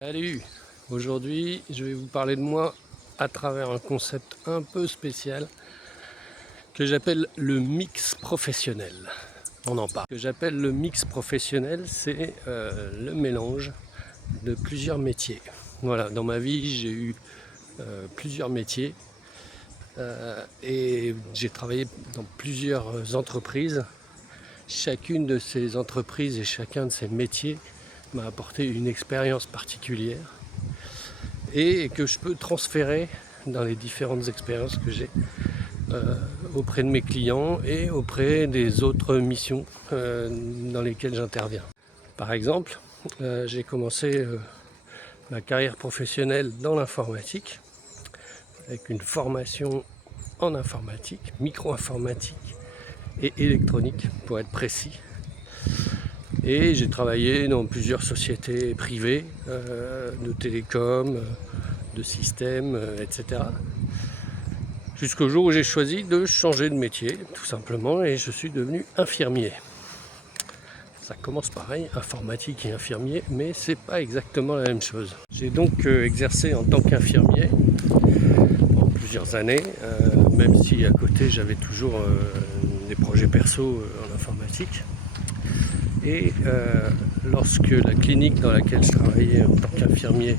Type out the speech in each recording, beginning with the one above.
Salut! Aujourd'hui, je vais vous parler de moi à travers un concept un peu spécial que j'appelle le mix professionnel. On en parle. Ce que j'appelle le mix professionnel, c'est le mélange de plusieurs métiers. Voilà, dans ma vie, j'ai eu plusieurs métiers et j'ai travaillé dans plusieurs entreprises. Chacune de ces entreprises et chacun de ces métiers m'a apporté une expérience particulière et que je peux transférer dans les différentes expériences que j'ai auprès de mes clients et auprès des autres missions dans lesquelles j'interviens. Par exemple, j'ai commencé ma carrière professionnelle dans l'informatique avec une formation en informatique, micro-informatique et électronique pour être précis. Et j'ai travaillé dans plusieurs sociétés privées, de télécom, de systèmes, etc. Jusqu'au jour où j'ai choisi de changer de métier, tout simplement, et je suis devenu infirmier. Ça commence pareil, informatique et infirmier, mais c'est pas exactement la même chose. J'ai donc exercé en tant qu'infirmier pendant plusieurs années, même si à côté j'avais toujours des projets perso en informatique. Et lorsque la clinique dans laquelle je travaillais en tant qu'infirmier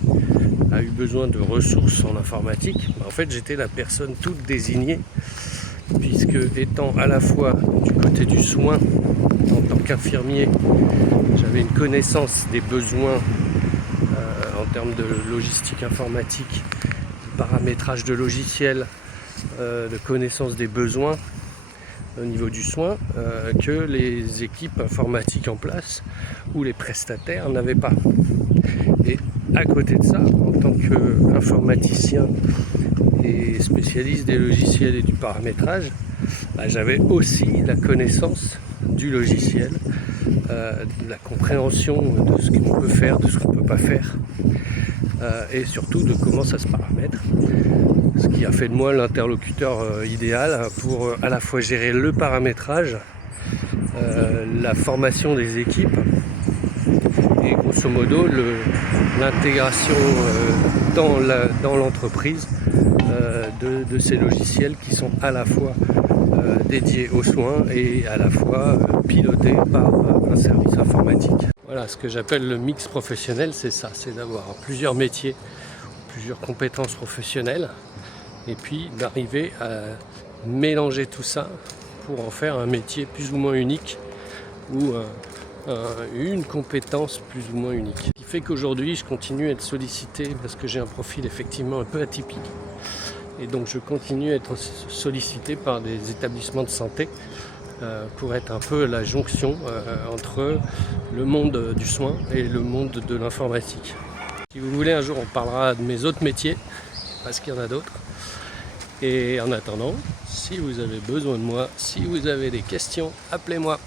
a eu besoin de ressources en informatique, en fait j'étais la personne toute désignée, puisque étant à la fois du côté du soin en tant qu'infirmier, j'avais une connaissance des besoins en termes de logistique informatique, de paramétrage de logiciels, de connaissance des besoins au niveau du soin que les équipes informatiques en place ou les prestataires n'avaient pas. Et à côté de ça, en tant qu'informaticien et spécialiste des logiciels et du paramétrage, j'avais aussi la connaissance du logiciel, de la compréhension de ce qu'on peut faire, de ce qu'on ne peut pas faire, et surtout de comment ça se paramètre. Ce qui a fait de moi l'interlocuteur idéal pour à la fois gérer le paramétrage, la formation des équipes et grosso modo l'intégration dans l'entreprise de ces logiciels qui sont à la fois dédiés aux soins et à la fois pilotés par un service informatique. Voilà, ce que j'appelle le mix professionnel, c'est ça, c'est d'avoir plusieurs métiers, plusieurs compétences professionnelles et puis d'arriver à mélanger tout ça pour en faire un métier plus ou moins unique ou une compétence plus ou moins unique. Ce qui fait qu'aujourd'hui je continue à être sollicité parce que j'ai un profil effectivement un peu atypique et donc je continue à être sollicité par des établissements de santé pour être un peu la jonction entre le monde du soin et le monde de l'informatique. Si vous voulez, un jour on parlera de mes autres métiers parce qu'il y en a d'autres. Et en attendant, si vous avez besoin de moi, si vous avez des questions, appelez-moi.